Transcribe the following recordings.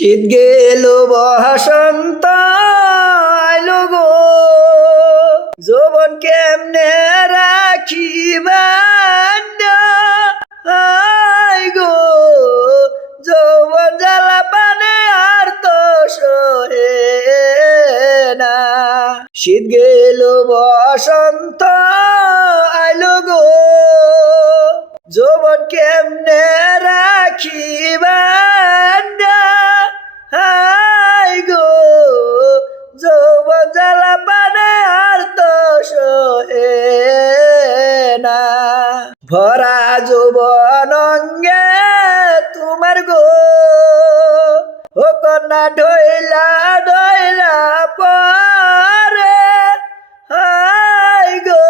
শীত গেল বসন্ত আইলো গো, যৌবন কেমনে রাখিবা আই গো, যৌবন জ্বালা পানে আর তো সহে না। শীত গেল বসন্ত আইলো গো, যৌবন কেমনে রাখিবা হাই গো, যৌবন জ্বালা পানে আর তো সহে না। ভরা যৌবন অঙ্গে তোমার গো, ও কন্যা ঢইলা ঢইলা পরে হাই গো,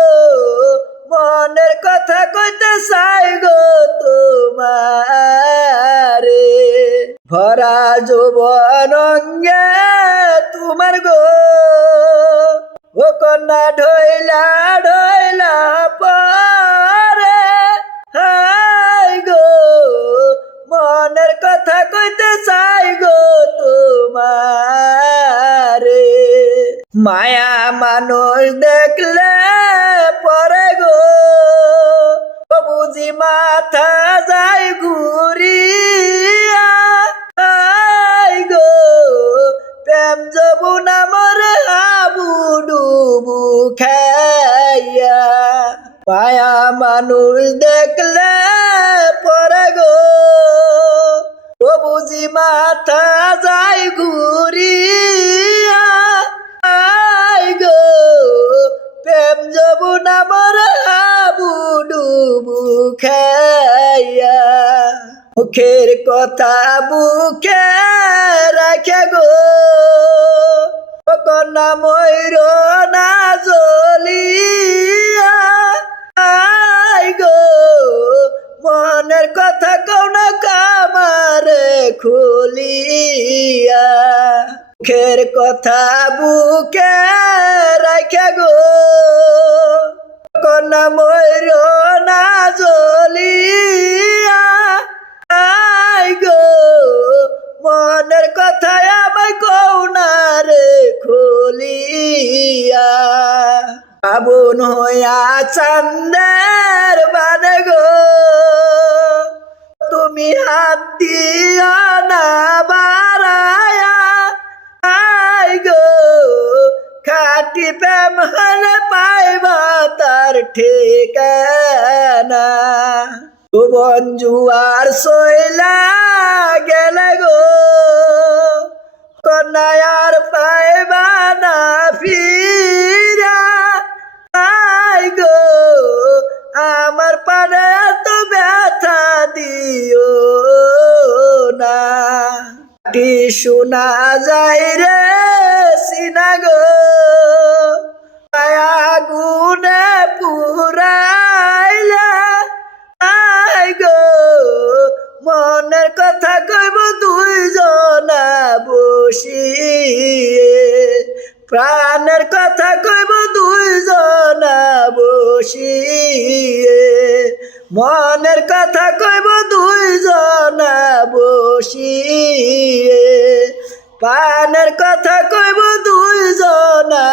মনের কথা কইতে চাই গো তোমারে। ভরা যৌবন অঙ্গে তোমার গো, ও কন্যা ঢইলা ঢইলা পরে হাই গো, মনের কথা কইতে চাই গো তোমারে। মায়া মানুষ দেখলে পরে গো, বুঝি মাথা যায় ঘুরিয়া আই গো, প্রেম যমুনা মরে হাবু ডুবু খাইয়া। মায়া মানুষ দেখলে পরে গো, ও বুঝি মাথা যায় ঘুরিয়া আই গো, প্রেম যমুনা মরে হাবু ডুবু খাইয়া। মুখের কথা বুকে রাখে গো, কন্যা ময়ূর না জ্বলিয়া আই গো, মনের কথা কোন কামারে খুলিয়া। মুখের কথা বুকে রাখে গো, কন্যা ময়ূর না জ্বলিয়া আই গো, মনের কথা আমায় কৌনারে খুলিয়া। আগুন হইয়া চান্দের বানে গো, তুমি হাত দিয়া না বাড়ায়া আই গো, খাটি প্রেম হলে পাইবা তার ঠিকানা। যৌবন জুয়ার সইলা গেলে গো, কন্যার পাইবা না ফিরা আই গো, আমার পানে তো ব্যথা দিও না। টি শোনা যায় রে সিনা গো, আগুনে পুরাইলা আই গো, মনের কথা কইব দুইজনা বসিয়ে, প্রাণের কথা কইব দুইজনা বসিয়ে, মনের কথা কইব দুইজনা বসিয়ে, প্রাণের কথা কইব দুইজনা।